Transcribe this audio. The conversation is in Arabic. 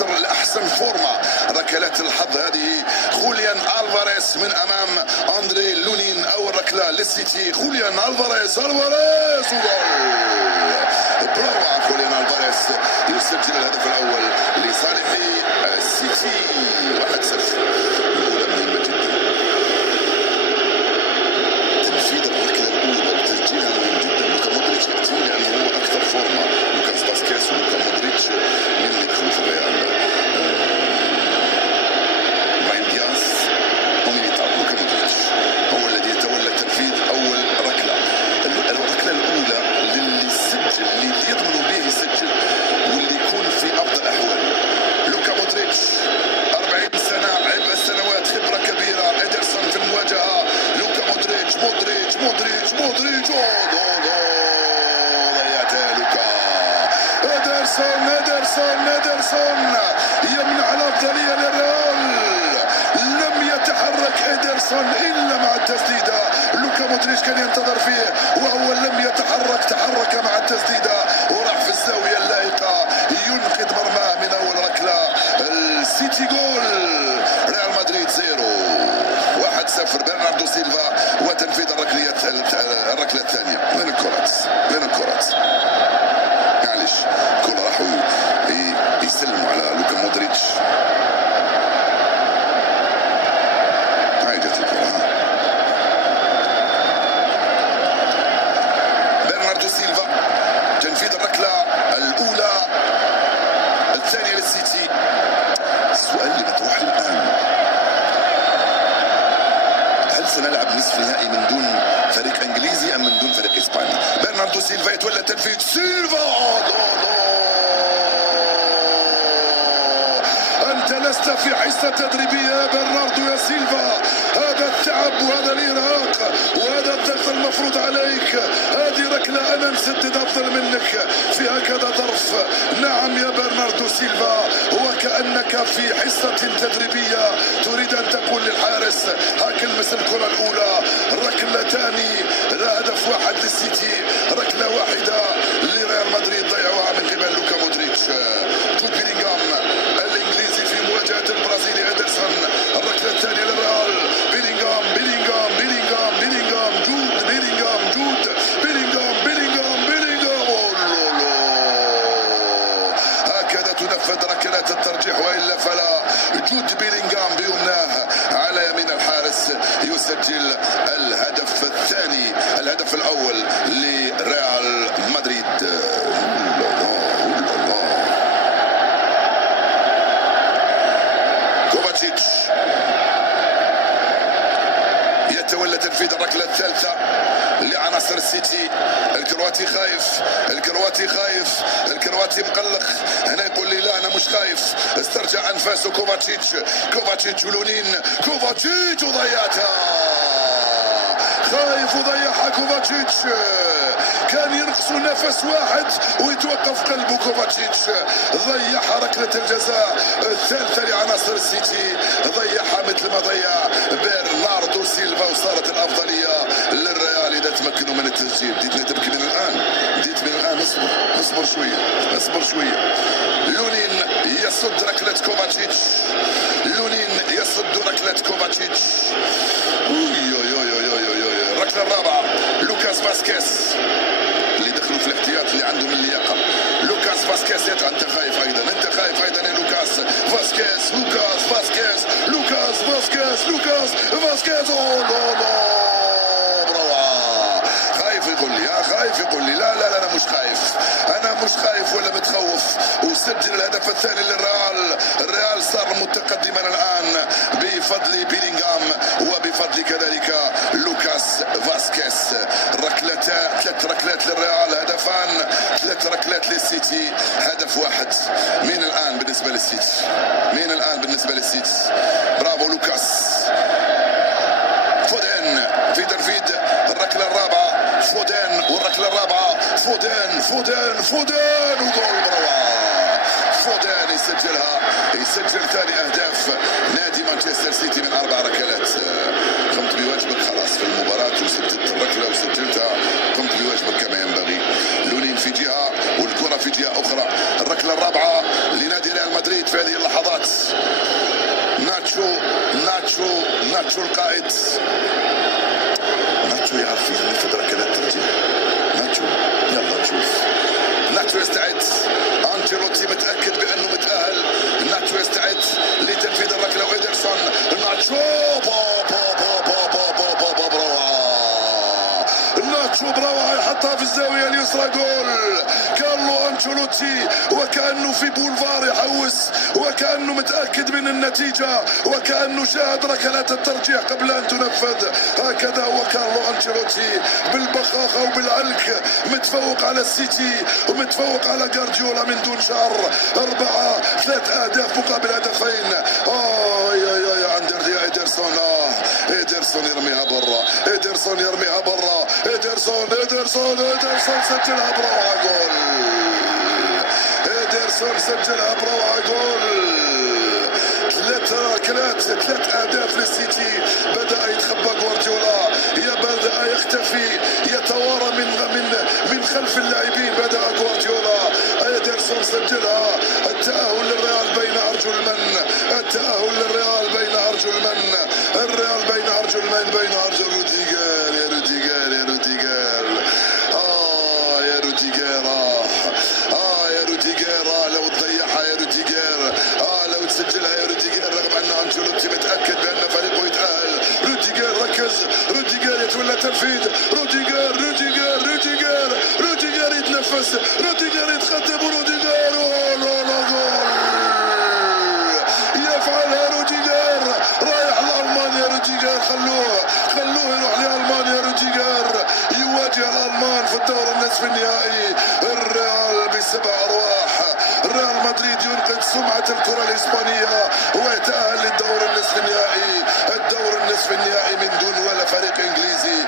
الأحسن فورمة. ركلات الحظ هذه خوليان ألفاريز من أمام أندري لونين. أول ركلة للسيتي، خوليان ألفاريز وجول. بروعة خوليان ألفاريز يسجل الهدف الأول لصالح السيتي. 1-0. الأولى مهمة جدا. تنفيذ الركلة الأولى وتسجيلها مهم جدا. لوكا مودريتش يأتي لأنه هو أكثر فورمة. لوكاس فاسكيز ولوكا مودريتش من اللي دخلوا في الريال. هو الذي يتولى تنفيذ أول ركلة. الركلة الأولى للي يسجل، اللي يضمن به يسجل واللي يكون في أفضل الأحوال. لوكا مودريتش 40 سنة، عبء السنوات، خبرة كبيرة. إيدرسون في المواجهة. لوكا مودريتش ضيعتها لوكا. إيدرسون يمنع الأفضلية للريال. لم يتحرك إيدرسون إلا مع التسديدة. لوكا مودريتش كان ينتظر فيه وهو لم يتحرك، تحرك مع التسديدة وراح في الزاوية اللائقة ينقذ مرماه من أول ركلة. السيتي جول، ريال مدريد 0. 1-0. برناردو سيلفا وتنفيذ الركلة الثانية. وين الكرات؟ معلش كل راحوا يسلموا على لوكا مودريتش. برناردو سيلفا تنفيذ الركلة الأولى، الثانية للسيتي. السؤال اللي بيطرح الآن، هل سنلعب نصف نهائي من دون فريق انجليزي ام من دون فريق اسباني؟ برناردو سيلفا يتولى تنفيذ. أنت لست في حصة تدريبية يا برناردو يا سيلفا. هذا التعب وهذا الإرهاق وهذا الضغط المفروض عليك. هذه ركلة أنا نسدد أفضل منك في هكذا ظرف. نعم يا برناردو سيلفا، وكأنك في حصة تدريبية تريد أن تقول للحارس هاك المس الكرة الأولى. ركلتان، هدف واحد للسيتي، ركلة واحدة لريال مدريد ضيعوها من قبل لوكا مودريتش. جود بيلينغهام الإنجليزي في مواجهة البرازيلي إيدرسون. الركلة الثانية للريال. بيلينغهام جود بيلينغهام. هكذا تنفذ ركلات الترجيح وإلا فلا. جود بيلينغهام بيمناه على يمين الحارس يسجل الهدف الثاني، الهدف الأول لريال مدريد. كوفاتشيتش يتولى تنفيذ الركلة الثالثة لعناصر السيتي. الكرواتي مقلق. هنا يقول لي لا أنا مش خايف. استرجع أنفاسه كوفاتشيتش ولونين. كوفاتشيتش وضيعتها. خايف وضيعها كوفاتشيتش. كان ينقص نفس واحد ويتوقف قلبه كوفاتشيتش. ضيعها ركلة الجزاء الثالثة لعناصر السيتي. ضيعها مثل ما ضيع برناردو سيلفا وصارت الأفضلية للريال إذا تمكنوا من التسجيل. بديت تبكي من الآن. اصبر شوية. لونين يصد ركلة كوفاتشيتش. الركلة الرابعة لوكاس فاسكيز اللي دخلوا في الاحتياط اللي عندهم اللياقة. لوكاس فاسكيز أنت خايف أيضا يا لوكاس فاسكيز. بروعة. خايف يقول لي لا أنا مش خايف ولا متخوف. وسجل الهدف الثاني للريال. الريال صار متقدما الآن بفضل بيلينغهام وبفضل كذلك لوكاس فاسكيز. ثلاث ركلات للريال، هدفان. 3 ركلات للسيتي، هدف واحد. مين الآن بالنسبة للسيتي؟ برافو لوكاس. فودين في تنفيذ الركلة الرابعة. والركلة الرابعة. فودين وجول. بروعة. فودين يسجل ثاني أهداف نادي مانشستر سيتي من 4 ركلات. قمت بواجبك خلاص في المباراة وسجلت الركلة وسجلتها. قمت بواجبك كما ينبغي. لونين في جهة والكرة في جهة أخرى. الركلة الرابعة لنادي ريال مدريد في هذه ناتشو القائد، ناتشو يعرف ينفذ ركلات الترجيح. ناتشو يلا نشوف. ناتشو يستعد، أنشيلوتي متأكد بأنه متأهل. ناتشو يستعد لتنفيذ الركلة وإيدرسون. ناتشو ناتشو بروعة يحطها في الزاوية اليسرى. جول كارلو أنشيلوتي، وكأنه في بولفار يحوس، وكأنه متأكد من النتيجة، وكأنه شاهد ركلات الترجيح قبل أن تنفذ. هكذا هو كارلو أنشيلوتي، بالبخاخة وبالعلك، متفوق على السيتي ومتفوق على جارديولا من دون شر. 4-3 أهداف مقابل هدفين. يا عند إيدرسون. إيدرسون يرميها برا، إيدرسون يرميها برا، إيدرسون سجلها بروعة. جول إيدرسون سجلها بروعة. جول 3 أهداف للسيتي. بدأ يتخبى جوارديولا، بدأ يختفي، يتوارى من خلف اللاعبين. بدأ جوارديولا، إيدرسون سجلها. التأهل للريال بين أرجل من؟ التأهل للريال بين أرجل من؟ الريال بين أرجل من؟ بين أرجل روديجر. يا روديجر يا روديجر، يا روديجر، يا روديجر، لو تضيعها يا روديجر، لو تسجلها يا روديجر، رغم أن أنشيلوتي متأكد بأن فريقه يتأهل. روديجر ركز، روديجر يتولى تنفيذ. روديجر يتنفس، روديجر يتقدم، وروديجر جول. يفعلها روديجر، رايح لألمانيا روديجر. خلوه يروح لألمانيا روديجر، يواجه الألمان في الدور النصف النهائي. الريال ب7 أرواح. ريال مدريد ينقذ سمعة الكرة الإسبانية ويتأهل للدور النصف النهائي. الدور النصف النهائي من دون ولا فريق إنجليزي